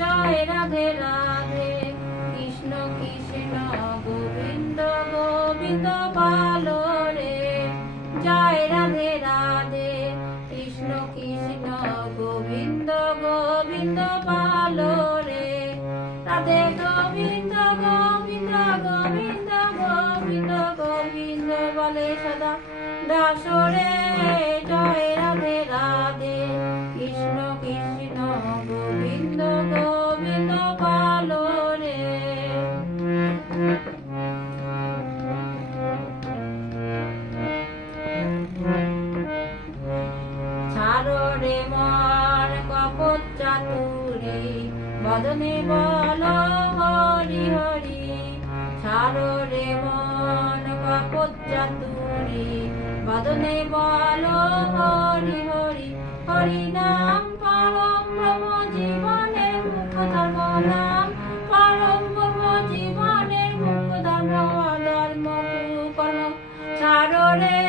জয় রাধে রাধে কৃষ্ণ কৃষ্ণ গোবিন্দ গোবিন্দ ভালো রে। জয় রাধে রাধে কৃষ্ণ কৃষ্ণ গোবিন্দ গোবিন্দ ভালো রে। রাধে গোবিন্দ গোবিন্দ গোবিন্দ গোবিন্দ গোবিন্দ বলে সদা দাসরে। জয় রাধে রাধে কৃষ্ণ কৃষ্ণ গোবিন্দ গোবিন্দ ভালো রে। ছাড়ো রে মন কপট চাতুরি বদনে বলো হরি হরি। ছাড়ো রে মন কপট চাতুরি বদনে বলো হরি হরি। হরি নাম পরম ব্রহ্ম জীবনের মুখ্য ধর্ম। নাম পরম ব্রহ্ম জীবনের মুখ্য ধর্ম। ধর্ম কর্ম ছাড়ো রে।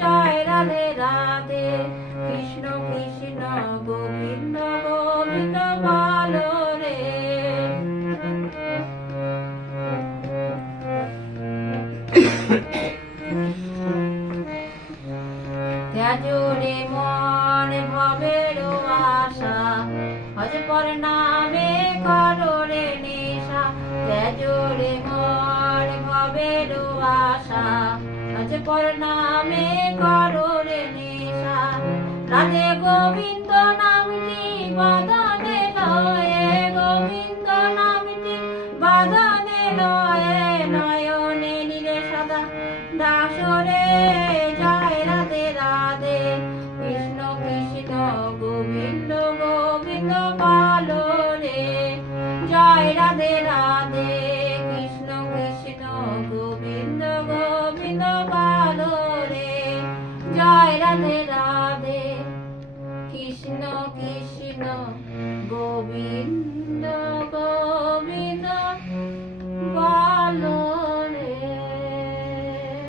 জয় রাধে রাধে কৃষ্ণ কৃষ্ণ গোবিন্দ গোবিন্দ ভালো রে। ত্যাজো রে মন ভবের আশা হজ পর নামে করো রে নেশা। ত্যাজো রে মন ভবের আশা হজ পর নামে করো রে নেশা। রাধে গোবিন্দ নামটি বাঁধনে লয়ে। গোবিন্দ নামটি বাঁধনে লয়ে। নয়নে নীলে সদা দাসরে। জয় রাধে রাধে কৃষ্ণ কৃষ্ণ গোবিন্দ গোবিন্দ ভালো রে। জয় রাধে রাধে কৃষ্ণ কৃষ্ণ গোবিন্দ গোবিন্দ ভালো রে। জয় রাধে রাধে কৃষ্ণ কৃষ্ণ গোবিন্দ